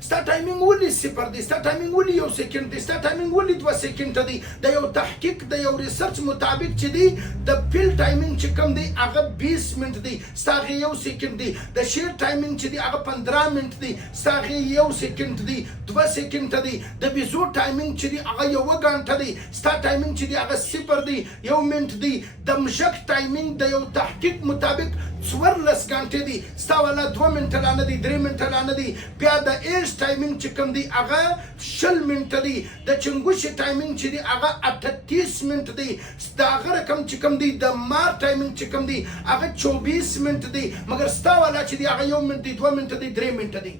ستا ټایمینګ ولې 0 دی، ستا ټایمینګ ولې 1 سیکنډ دی، ستا ټایمینګ ولې 2 سیکنډ دی. د یو تحقیق د یو ریسرچ مطابق چې دی د فیل ټایمینګ چې کوم دی هغه 20 منټ دی، ستا هغې 1 سیکنډ دی. د شیر ټایمینګ چې دی هغه 15 منټ دی، ستا هغې 1 سیکنډ دی، 2 سیکنډ دی. د بیزو ټایمینګ چې دی هغه 1 غنټه دی، ستا ټایمینګ چې دی هغه 0 دی، 1 منټ دی. د مشک ټایمینګ د یو تحقیق مطابق 14 غنټې دی، ستا والا 2 منټه لا نه دی، 3 منټه لا نه دی. بیا د ایج ټایمینګ چې کوم دی هغه 20 منټه دی. د چنګوشي ټایمینګ چې دی هغه 38 منټ دی. د هغه رقم چې کوم دی د مار ټایمینګ چې کوم دی هغه 24 منټ دی. مګر ستا والا چې دی هغه 1 منټ دی، 2 منټه دی، 3 منټه دی.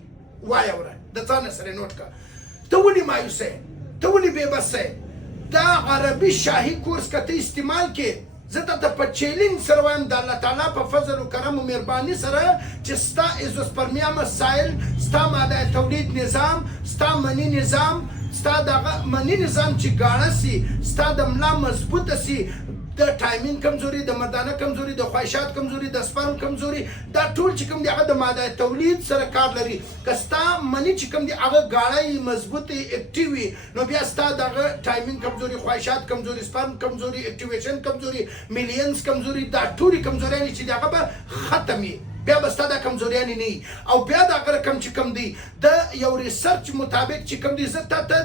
وایه وره د ځانه سره نوټ کړه. ته ولې مایوسه یې؟ ته ولې بېبسه یې؟ دا عربي شاهي کورس که ته استعمال کې، زه ته په چیلنج سره وایم د الله تعالی په فضل و کرم و مهرباني سره چې ستا ایزوسپرمیا مسایل، ستا ماده تولید نظام، ستا منی نظام، ستا دغه منی نظام چې ګاڼه سي، ستا د ملا مضبوطه سي، د ټایمینګ کمزوري، د مردانه کمزوري، د خواهشات کمزوري، د سپرم کمزوري، دا ټول چې کوم دی هغه د ماده تولید سره کار لري. که ستا منی چې کوم دی هغه ګاڼه مضبوطې اکټیو وي، نو بیا ستا دغه ټایمینګ کمزوري، خواهشات کمزوري، سپرم کمزوري، اکټیویشن کمزوري، میلینز کمزوري، دا ټولې کمزوریانې چې دی هغه به ختم وي. بیا به ستا دا کمزوریانې نه وي. او بیا د هغه رقم چې کوم دی د یو ریسرچ مطابق چې کوم دی، زه تا ته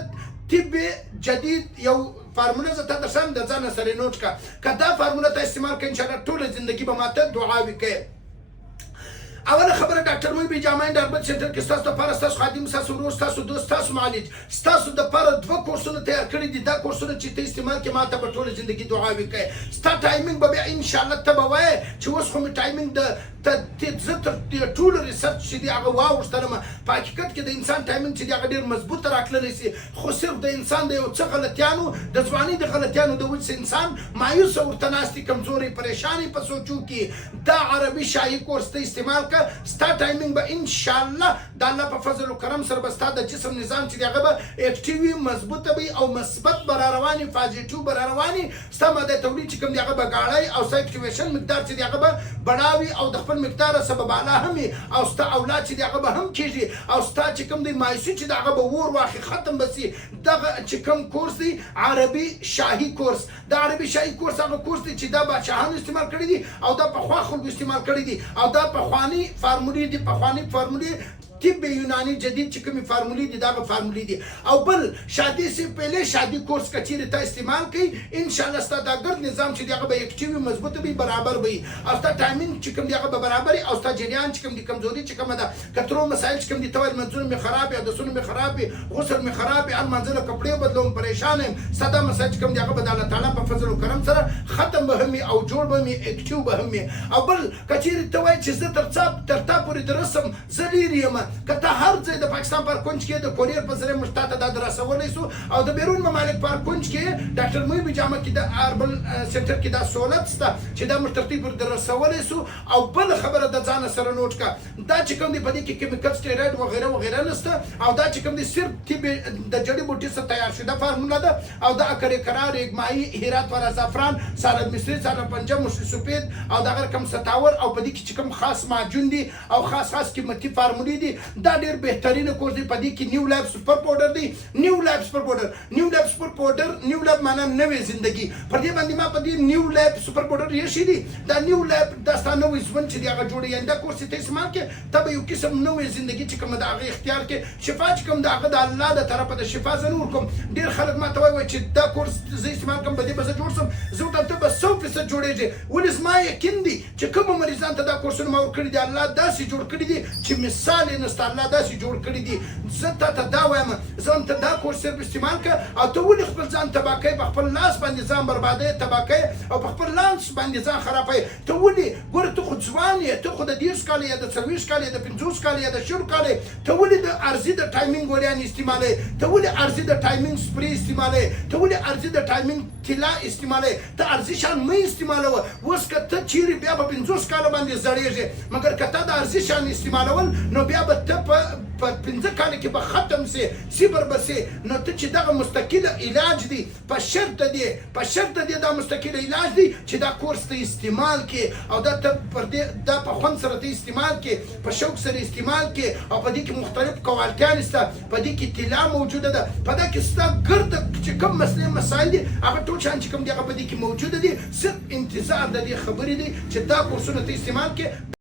طب جدید یو فارموله زه تا درسم، د ځانه سره نوټ کړه. که دا فارموله ته استعمال کړې انشاءالله ټوله زندګي به ماته دعاوې کوې. اوله خبره ډاکټر موی بیجامین ډاربل سنټر کې ستاسو لپاره ستاسو خادم، ستاسو ورور، ستاسو دوست، ستاسو معالج ستاسو دپاره 2 کورسونه تیار کړي دي. دا کورسونه چې ته استعمال کړې ماته به ټوله زندګي دعاوې کوې. ستا ټایمینګ به بیا انشاءالله ته به وایې چې اوس خو مې ټایمینګ زه تر ټولو ریسرچ چې دی هغه واوښتلم. په حقیقت کې د انسان ټایمینګ چې دی هغه ډېر مضبوطه راکړلی سي، خو صرف د انسان د یو څه غلطیانو، د ځوانۍ د غلطیانو د وجې انسان مایوسه ورته ناست دي، کمزورې پریشانې په سوچو کې. دا عربي شاهي کورس ته استعمال کړه، ستا ټایمینګ به انشاءالله د الله په فضل و کرم سره به ستا د جسم نظام چې دی هغه به اکټیو وي، مضبوطه وي او مثبت به رارواني، پازیټیو به رارواني. ستا ماده تولید چې کوم دی هغه به ګاړی او ستا اکټیویشن مقدار چې دی هغه به بړاوي او د خپل مقدار سبب بالا هم وي. او ستا اولاد چې دی هغه به هم کېږي. او ستا چې کوم دی مایوسي چې دی هغه به اور واخلي، ختم به سي. دغه چې کوم کورس دی عربي شاهي کورس، د عربي شاهي کورس هغه کورس دی چې دا بادشاهانو استعمال کړی دي او دا پخوا خلکو استعمال کړی دي. او دا پخواني فارمولې دي، پخواني فارمولې طب یونانی جدید چې کومې فارمولې دي دا به فارمولې دي. او بل شادي سے پہلے شادي کورس که چیرې ته استعمال کوي انشاءالله ستا دا ګرد نظام چې دی هغه به اکټیو وي، مضبوطه وي، برابر وي. او ستا ټایمینګ چې کوم دی هغه به برابر وي. او ستا جریان چې کوم دی، کمزوري چې کومه ده، کترو مسایل چې کوم دي، ته وایې منځونه مې خراب وي، عدسونه مې خراب وي، غسل مې خراب وي، هر منځله کپړې بدلوم، پریشان یم، ستا دا مسایل چې کوم دی هغه به د الله تعالی په فضل و کرم سره ختم به هم وي او جوړ به هم وي، اکټیو به هم وي. او بل که چیرې ته وایې چې زه تر تا پورې د رسم زه لرې یم، که ته هر د پاکستان پر کونج کې د کوریر په ذریعه موږ تاته دا درسولی سو. او د بیرون ممالک پر کونج کې ډاکټر موی بیجامه کې د اربل سنټر کې دا سہولت شته چې دا موږ ترتیب پر درسولی سو. او بل خبره د ځانه سره نوټ کړه، دا چې کوم دی په دې کې کیمیکل سټیرویډ وغیره وغیره نشته. او دا چې کوم دی صرف طب د جړی بوټي څخه تیار شوی دا فارموله ده. او دا اکر قرار اگماهی، هرات ور زعفران، سالب مصری، سالب پنجم، مشری سفید او دا غیر کم ستاور. او په دې کې چې کوم خاص معجون دي او خاص قیمتي فارمولې دي، دا ډېر بهترین کورس دی. په دې کې نیو لایف سپر پاوډر دی، نیو لایف سپر پاوډر، نیو لایف سپر پاوډر، نیو لایف معنا نوې زندگی. پر دې باندې ما په دې نیو لایف سپر پاوډر یې شي دي. دا نیو لایف دا ستا نوې ژوند چې دی هغه جوړوي. دا کورس ته استعمال کې ته به یو قسم نوې زندگی چې کوم د هغه اختیار کې شفا چې کوم د هغه د الله د طرفه د شفا زه نور کوم. ډېر خلک ما ته وایي چې دا کورس زه استعمال کوم په دې به زه جوړ سم. زه ورته ته به 100% جوړېږې. ولې زما یقین دی چې کومو مریضانو ته دا کورسونه ما ورکړي دي الله داسې جوړ کړي دي چې مثال یې نشته. الله داسې جوړ کړي دي. زه تا ته دا وایم زه هم ته دا کورس صرف استعمال کړه. او ته ولې خپل ځان تباه کوې، په خپل لاس باندې ځان بربادوې، تباه کوې او په خپل لاس باندې ځان خرابوې. ته ولې ګوره ته خو ځوان یې، ته خو د 30 کال یا د 40 کال یا د 50 کال یا د 100 کال یې. ته ولې د عرضي د ټایمینګ وریان استعمالوې، ته ولې عرضي د ټایمینګ سپری استعمالوې، ته ولې عرضي د ټایمینګ طلا استعمالوې. ته عرضي شیان مه استعمالوه. اوس که ته چیرې بیا به 50 کاله باندې زړېږې، مګر که ته د عرضي شیان استعمالول نو بیا به ته په په 15 کال کې به ختم سي صبر به سي نو ته چې دغه مستقل علاج دی په شرط دی دا مستقل علاج دی چې دا کورس ته استعمال کې او دا ته پر دې دا په خوند سره ته استعمال کې په شوق سره استعمال کې او په دې کې مختلف کوالټیان سته په دې کې طلا موجوده ده په دا کې ستا ګرد چې کوم مسائل دي هغه ټول شان چې کوم دي هغه په دې کې موجوده دي صرف انتظار د دې خبرې دی چې دا کورسونه ته استعمال کې